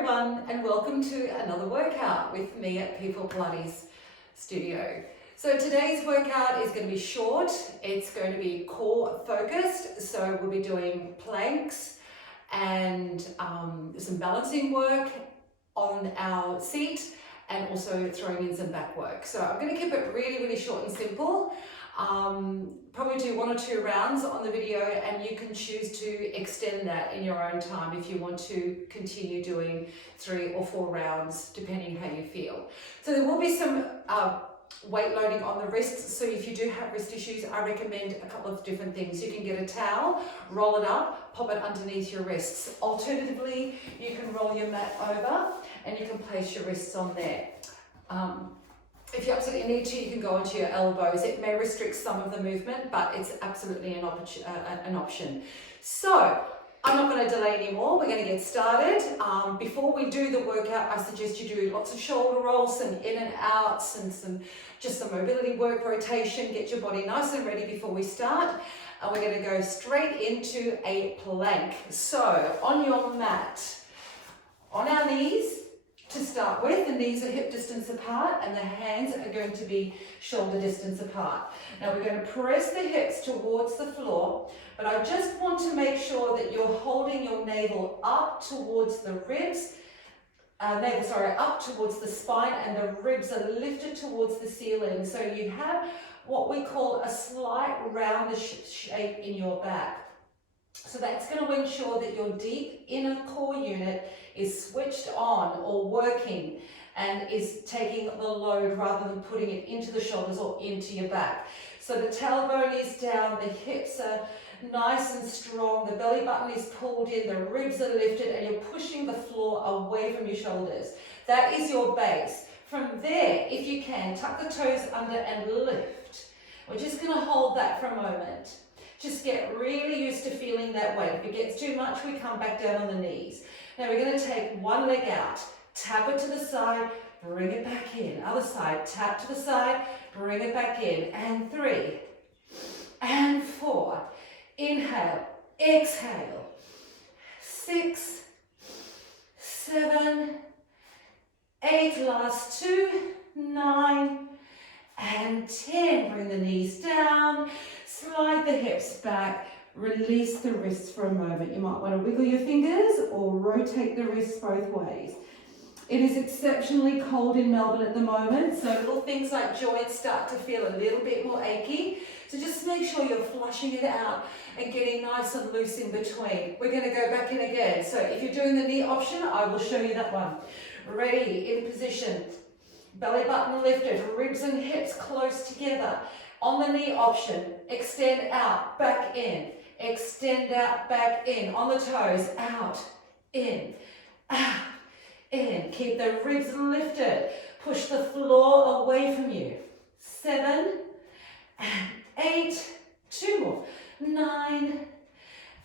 everyone, and welcome to another workout with me at People Pilates Studio. So today's workout is going to be short. It's going to be core focused. So we'll be doing planks and some balancing work on our seat, and also throwing in some back work. So I'm going to keep it really short and simple. Probably do 1 or 2 rounds on the video, and you can choose to extend that in your own time if you want to continue doing 3 or 4 rounds, depending how you feel. So there will be some weight loading on the wrists. So if you do have wrist issues, I recommend a couple of different things. You can get a towel, roll it up, pop it underneath your wrists. Alternatively, you can roll your mat over and you can place your wrists on there. If you absolutely need to, you can go onto your elbows. It may restrict some of the movement, but it's absolutely an option. So I'm not going to delay anymore. We're going to get started. Before we do the workout, I suggest you do lots of shoulder rolls, some in and outs, and some mobility work, rotation. Get your body nice and ready before we start. And we're going to go straight into a plank. So on your mat, on our knees, to start with, the knees are hip distance apart and the hands are going to be shoulder distance apart. Now we're going to press the hips towards the floor, but I just want to make sure that you're holding your navel up towards the ribs, up towards the spine, and the ribs are lifted towards the ceiling. So you have what we call a slight rounded shape in your back. So that's going to ensure that your deep inner core unit is switched on or working and is taking the load rather than putting it into the shoulders or into your back. So the tailbone is down, the hips are nice and strong, the belly button is pulled in, the ribs are lifted, and you're pushing the floor away from your shoulders. That is your base. From there, if you can, tuck the toes under and lift. We're just going to hold that for a moment. Just get really used to feeling that weight. If it gets too much, we come back down on the knees. Now we're going to take one leg out, tap it to the side, bring it back in. Other side, tap to the side, bring it back in. And 3, and 4. Inhale, exhale. 6, 7, 8. Last 2, 9, and 10. Bring the knees down. Slide the hips back, release the wrists for a moment. You might want to wiggle your fingers or rotate the wrists both ways. It is exceptionally cold in Melbourne at the moment, so little things like joints start to feel a little bit more achy. So just make sure you're flushing it out and getting nice and loose in between. We're going to go back in again. So if you're doing the knee option, I will show you that one. Ready, in position. Belly button lifted, ribs and hips close together. On the knee option, extend out, back in. Extend out, back in. On the toes, out, in, out, in. Keep the ribs lifted. Push the floor away from you. 7 and 8. 2 more. 9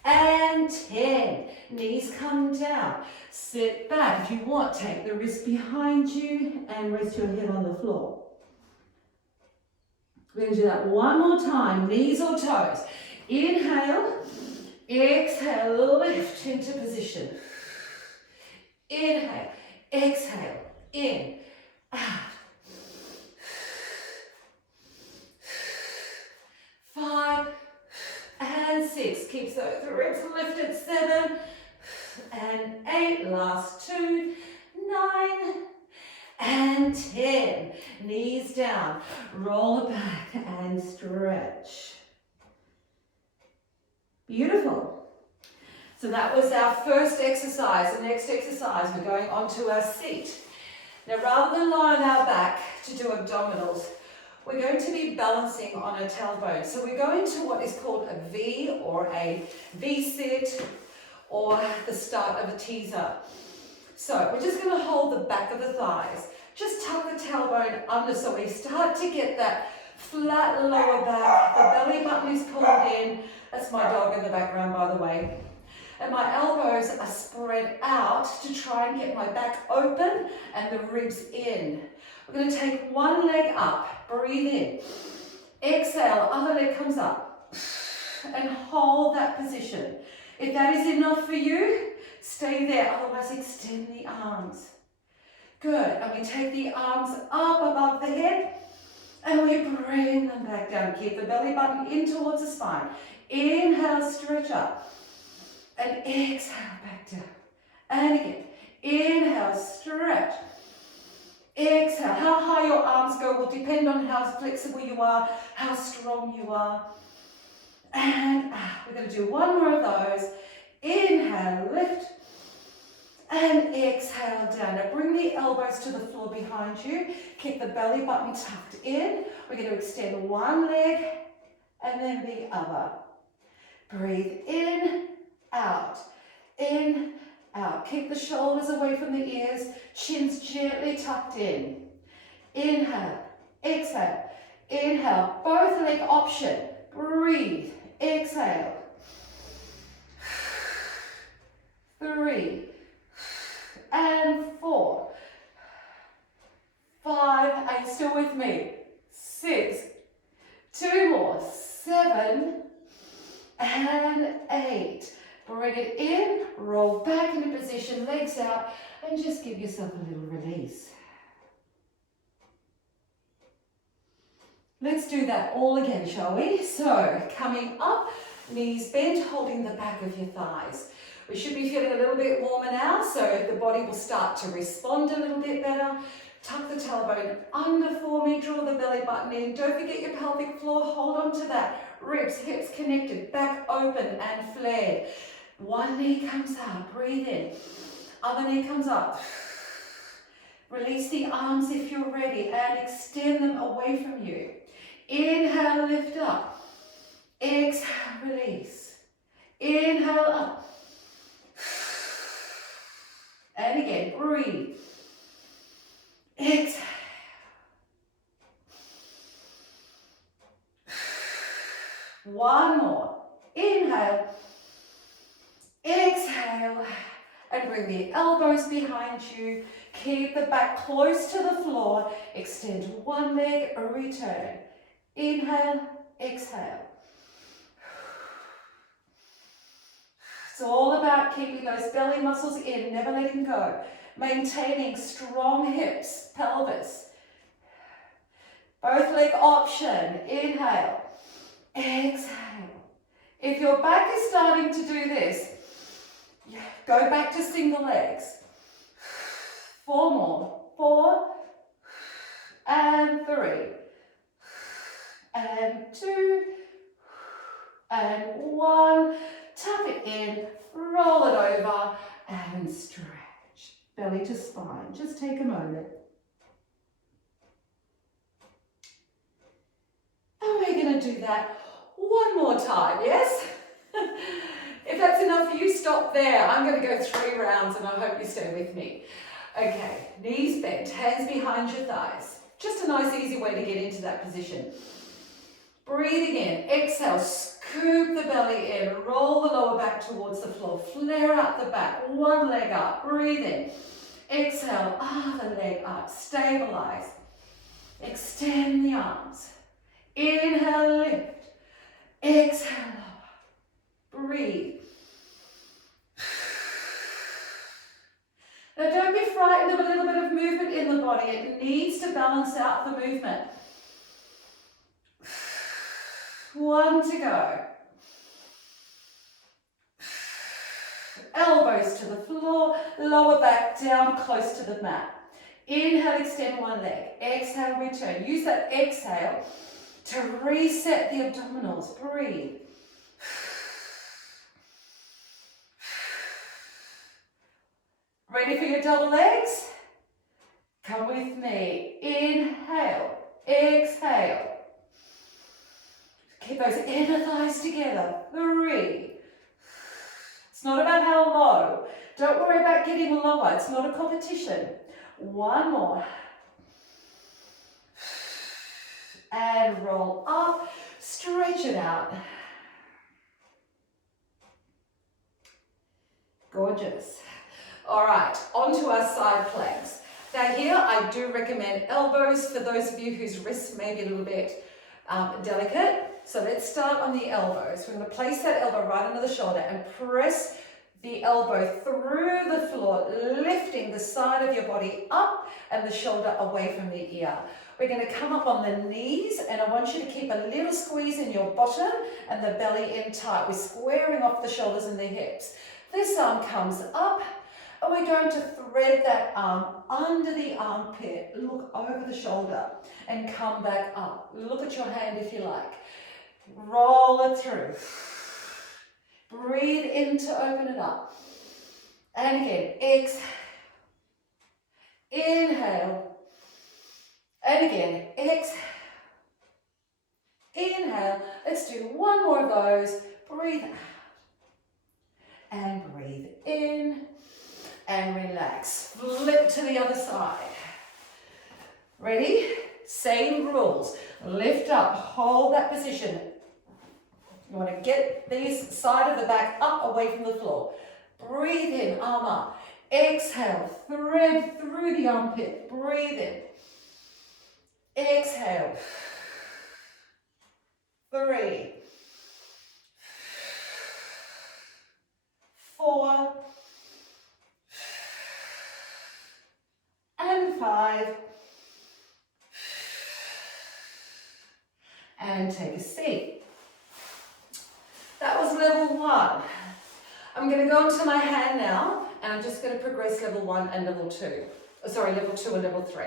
and 10. Knees come down. Sit back. If you want, take the wrist behind you and rest your head on the floor. We're going to do that one more time, knees or toes. Inhale, exhale, lift into position. Inhale, exhale, in, out. 5 and 6, keep the ribs lifted. 7 and 8, last 2, 9 and 10. Knees down, roll it back and stretch. Beautiful. So that was our first exercise. The next exercise, we're going onto our seat. Now rather than lie on our back to do abdominals, we're going to be balancing on a tailbone. So we're going to what is called a V or a V-sit or the start of a teaser. So we're just going to hold the back of the thighs. Just tuck the tailbone under so we start to get that flat lower back. The belly button is pulled in. That's my dog in the background, by the way. And my elbows are spread out to try and get my back open and the ribs in. We're going to take one leg up. Breathe in. Exhale, other leg comes up. And hold that position. If that is enough for you, Stay there, otherwise extend the arms. Good, and we take the arms up above the head and we bring them back down. Keep the belly button in towards the spine. Inhale, stretch up. And exhale, back down. And again, inhale, stretch. Exhale. How high your arms go will depend on how flexible you are, how strong you are. And we're going to do one more of those. Inhale, lift. And exhale down. Now bring the elbows to the floor behind you. Keep the belly button tucked in. We're going to extend one leg and then the other. Breathe in, out, in, out. Keep the shoulders away from the ears. Chins gently tucked in. Inhale, exhale, inhale. Both leg option. Breathe, exhale. 3 and 4, 5, are you still with me? 6, 2 more, 7 and 8. Bring it in, roll back into position, legs out, and just give yourself a little release. Let's do that all again, shall we? So, coming up, knees bent, holding the back of your thighs. We should be feeling a little bit warmer now, so the body will start to respond a little bit better. Tuck the tailbone under for me, draw the belly button in. Don't forget your pelvic floor, hold on to that. Ribs, hips connected, back open and flared. One knee comes up, breathe in. Other knee comes up. Release the arms if you're ready and extend them away from you. Inhale, lift up. Exhale, release. Inhale, up. And again, breathe. Exhale. One more. Inhale. Exhale. And bring the elbows behind you. Keep the back close to the floor. Extend one leg, return. Inhale, exhale. It's all about keeping those belly muscles in, never letting go. Maintaining strong hips, pelvis. Both leg option. Inhale. Exhale. If your back is starting to do this, go back to single legs. 4 more. 4 and 3 and 2 and 1. Tap it in, roll it over and stretch. Belly to spine. Just take a moment. And we're going to do that one more time, yes? If that's enough for you, stop there. I'm going to go 3 rounds and I hope you stay with me. Okay, knees bent, hands behind your thighs. Just a nice easy way to get into that position. Breathe again, exhale, scoop the belly in, roll the lower back towards the floor, flare out the back, one leg up, breathe in. Exhale, other leg up, stabilize. Extend the arms. Inhale, lift. Exhale, lower. Breathe. Now don't be frightened of a little bit of movement in the body. It needs to balance out the movement. 1 to go. Elbows to the floor, lower back down close to the mat. Inhale, extend one leg. Exhale, return. Use that exhale to reset the abdominals. Breathe. Ready for your double legs? Come with me. Inhale, exhale. Keep those inner thighs together. 3. It's not about how low. Don't worry about getting lower. It's not a competition. 1 more. And roll up. Stretch it out. Gorgeous. All right, onto our side planks. Now here I do recommend elbows for those of you whose wrists may be a little bit delicate. So let's start on the elbows. We're going to place that elbow right under the shoulder and press the elbow through the floor, lifting the side of your body up and the shoulder away from the ear. We're going to come up on the knees, and I want you to keep a little squeeze in your bottom and the belly in tight. We're squaring off the shoulders and the hips. This arm comes up, and we're going to thread that arm under the armpit, look over the shoulder, and come back up. Look at your hand if you like. Roll it through. Breathe in to open it up. And again, exhale. Inhale. And again, exhale. Inhale. Let's do one more of those. Breathe out. And breathe in. And relax. Flip to the other side. Ready? Same rules. Lift up. Hold that position. You want to get this side of the back up away from the floor. Breathe in, arm up. Exhale, thread through the armpit. Breathe in. Exhale. 3, 4, and 5. And take a seat. That was level 1. I'm going to go into my hand now, and I'm just going to progress level 1 and level 2. Level 2 and level 3.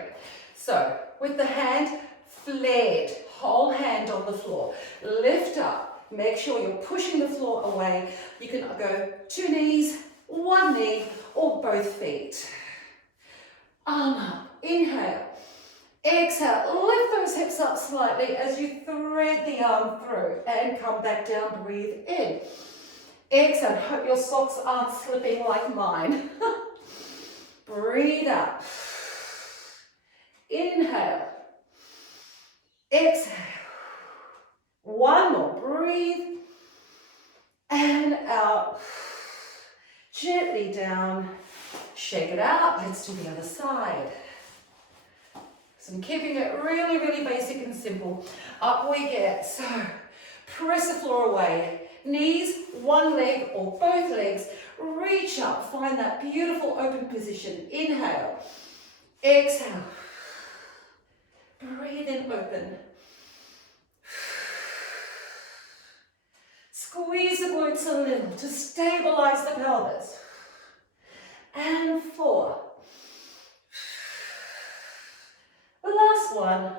So, with the hand flared, whole hand on the floor, lift up, make sure you're pushing the floor away. You can go 2 knees, 1 knee, or both feet. Arm up, inhale. Exhale, lift those hips up slightly as you thread the arm through and come back down, breathe in. Exhale, hope your socks aren't slipping like mine. Breathe out. Inhale. Exhale. 1 more, breathe. And out. Gently down. Shake it out. Let's do the other side. So I'm keeping it really, really basic and simple. Up we get. So press the floor away. Knees, 1 leg or both legs. Reach up. Find that beautiful open position. Inhale. Exhale. Breathe in, open. Squeeze the glutes a little to stabilize the pelvis. And 4. The last one.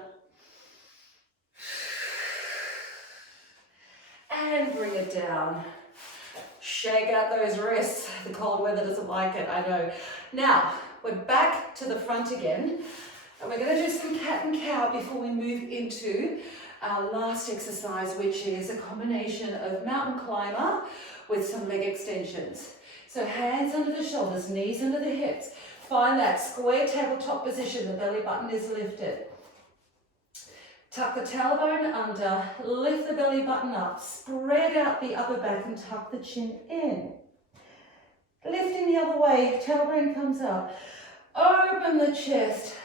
And bring it down. Shake out those wrists. The cold weather doesn't like it, I know. Now, we're back to the front again. And we're going to do some cat and cow before we move into our last exercise, which is a combination of mountain climber with some leg extensions. So hands under the shoulders, knees under the hips. Find that square tabletop position, the belly button is lifted. Tuck the tailbone under, lift the belly button up, spread out the upper back and tuck the chin in. Lifting the other way, tailbone comes up. Open the chest.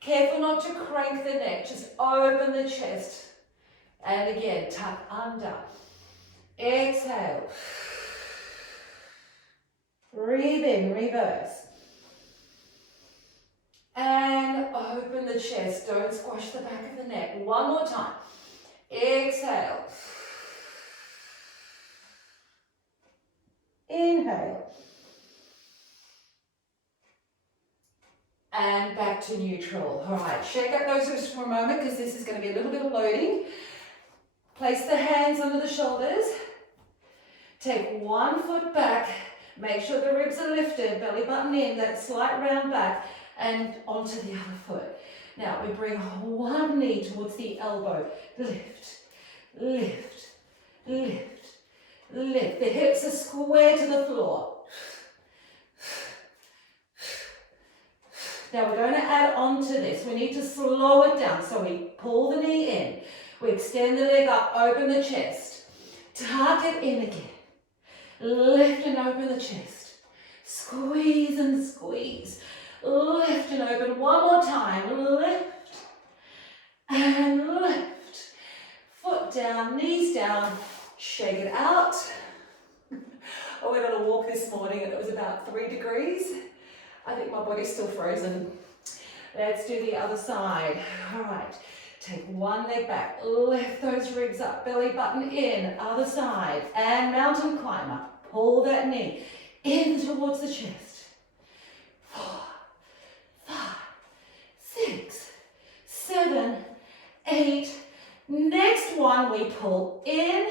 Careful not to crank the neck, just open the chest. And again, tuck under. Exhale. Breathe in, reverse. And open the chest. Don't squash the back of the neck. 1 more time. Exhale. Inhale. And back to neutral. All right, shake out those wrists for a moment because this is going to be a little bit of loading. Place the hands under the shoulders. Take 1 foot back. Make sure the ribs are lifted, belly button in, that slight round back, and onto the other foot. Now we bring 1 knee towards the elbow. Lift, lift, lift, lift. The hips are square to the floor. Now we're going to add on to this. We need to slow it down. So we pull the knee in. We extend the leg up, open the chest. Tuck it in again. Lift and open the chest. Squeeze and squeeze. Lift and open 1 more time. Lift and lift. Foot down, knees down. Shake it out. I went on a walk this morning and it was about 3 degrees. I think my body's still frozen. Let's do the other side. All right, take one leg back, lift those ribs up, belly button in, other side, and mountain climber. Pull that knee in towards the chest. 4, 5, 6, 7, 8. Next one, we pull in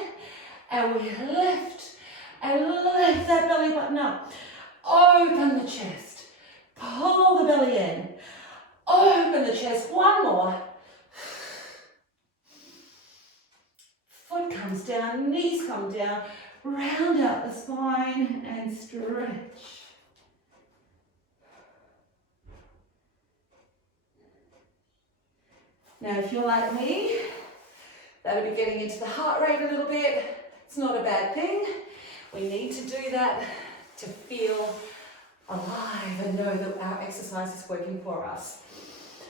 and we lift that belly button up. Open the chest. Pull the belly in. Open the chest. One more. Foot comes down, knees come down. Round out the spine and stretch. Now, if you're like me, that'll be getting into the heart rate a little bit. It's not a bad thing. We need to do that to feel alive and know that our exercise is working for us.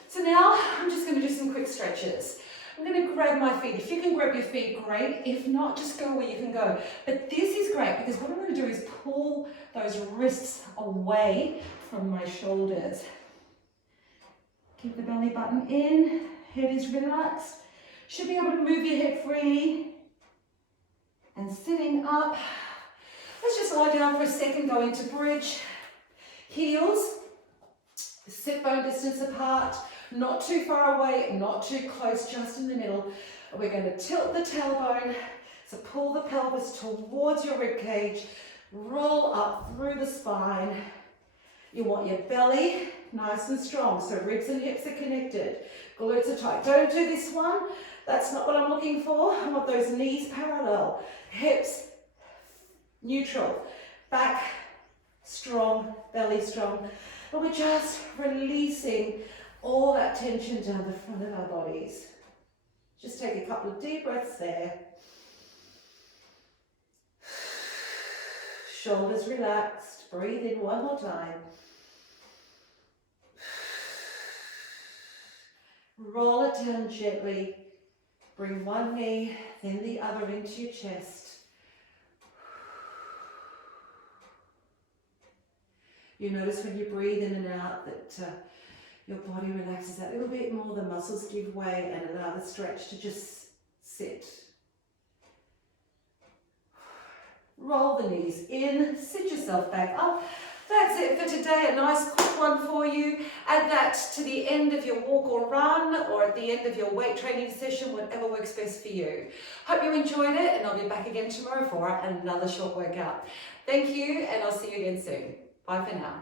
So now I'm just going to do some quick stretches. I'm going to grab my feet. If you can grab your feet, great. If not, just go where you can go. But this is great because what I'm going to do is pull those wrists away from my shoulders. Keep the belly button in. Head is relaxed. Should be able to move your head freely. And sitting up. Let's just lie down for a second, go into bridge. Heels, sit bone distance apart, not too far away, not too close, just in the middle. We're going to tilt the tailbone, so pull the pelvis towards your rib cage, roll up through the spine. You want your belly nice and strong, so ribs and hips are connected, glutes are tight. Don't do this one, that's not what I'm looking for. I want those knees parallel, hips neutral, back strong, belly strong. But we're just releasing all that tension down the front of our bodies. Just take a couple of deep breaths there. Shoulders relaxed. Breathe in one more time. Roll it down gently. Bring one knee, then the other into your chest. You notice when you breathe in and out that your body relaxes a little bit more, the muscles give way and allow the stretch to just sit. Roll the knees in, sit yourself back up. That's it for today, a nice quick one for you. Add that to the end of your walk or run or at the end of your weight training session, whatever works best for you. Hope you enjoyed it and I'll be back again tomorrow for another short workout. Thank you and I'll see you again soon. Bye for now.